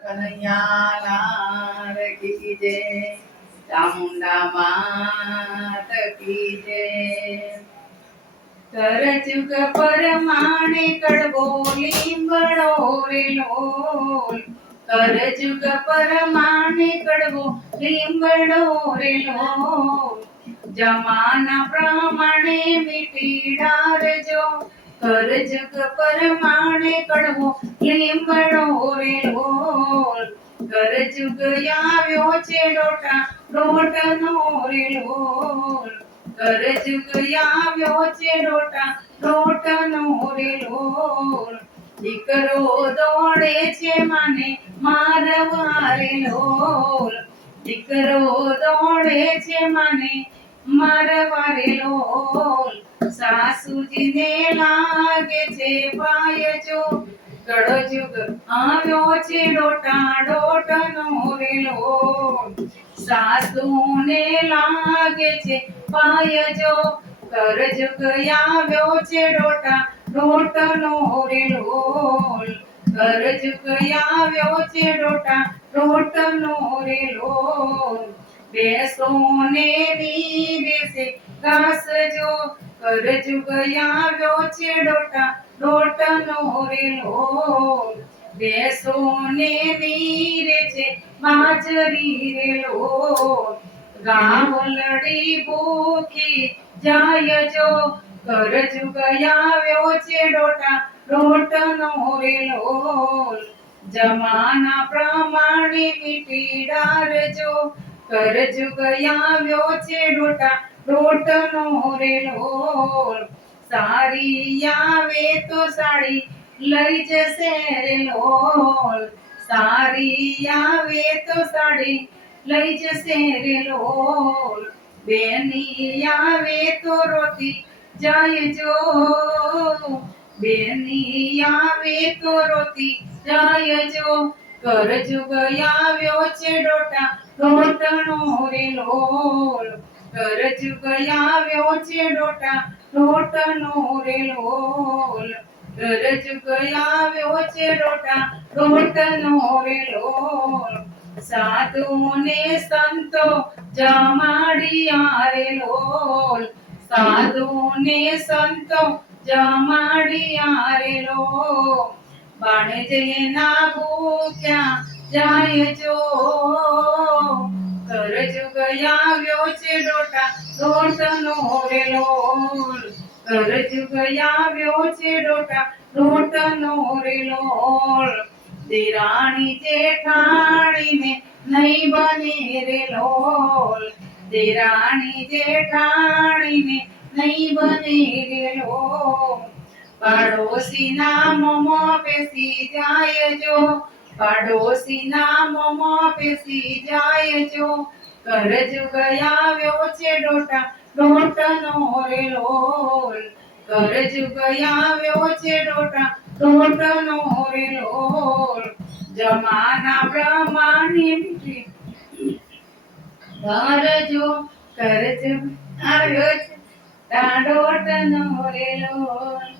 કનૈયા લાલ કી જય ચામુંડા માત કી જય કરચુક પરમાણે કડવો લીંબડો રે લોલ. કરચુક પરમાણે કડવો લીંબડો રે જમાના પ્રમાણે મીઠી ડારજો જગ પરમાણે કડવો લીંબડો રે કર જુગ આવ્યો છે ડોટા, ડોટનો રે કર જુગ આવ્યો છે ડોટા, ડોટનો રે લોલ દીકરો દોડે છે માને મારવા રે લોલ દીકરો દોડે છે માને મારવા રે લોલ સાસુજીને લાગે છે પાયજો ગળો જુગ આવ્યો છે ડોટા ડોટનો લોલ સાસુને લાગે છે પાયજો કરજુગ આવ્યો છે ડોટા ડોટનો રેલો કરજુગ આવ્યો છે ડોટા ડોટનો રે લોલ દીવેસે ઘાસ જો કરજુગ આવ્યો છે ડોટા ડોટનો રે લોલ બેસો ને નીરે છે માજરી રેલો. લોલ ગાવલડી ભૂખી જાય જો કરજુગ આવ્યો છે ડોટા ડોટનો રે લોલ જમાના પ્રમાણે મીટી ડારજો કરજુગ આવ્યો છે ડોટા, ડોટનો રે લોલ સારી આવે તો સાડી લઈ જશે રે લોલ સારી આવે તો સાડી લઈ જશે રે લોલ બેની આવે તો રોતી જાય જો. બેની આવે તો રોતી જાય જો. કરજુગ આવ્યો છે ડોટા ડોટનો રે લોલ. કરજુગ આવ્યો છે ડોટા ડોટનો રે લોલ. કરજુગ આવ્યો છે ડોટા ડોટનો રે લોલ. સાધુને સંતો જમાડિયા રે લોલ. સાધુને સંતો જમાડિયા રે લોલ. બાણે ના ભૂખ્યા જાય જો? કરજુગ આવ્યો છે ડોટા ડોટનો રેલો. લોલ કરજુગ આવ્યો છે ડોટા ડોટનો રે લોલ દેરાણી જેઠાણીને નહીં બને રે લોલ દેરાણી જેઠાણીને નહીં બને રે પાડોશીના મોમો પેસી જાય જો પાડોશીના મોમો પેસી જાય જો. કરજ ગયા વ્યો છે ડોટા, ડોટનો રે લોલ કરજ ગયા વ્યો છે ડોટા, ડોટનો રે લોલ જમાના પ્રમાણે મીઠી ધરજો કરજ છે ડાડોટનો રે લોલ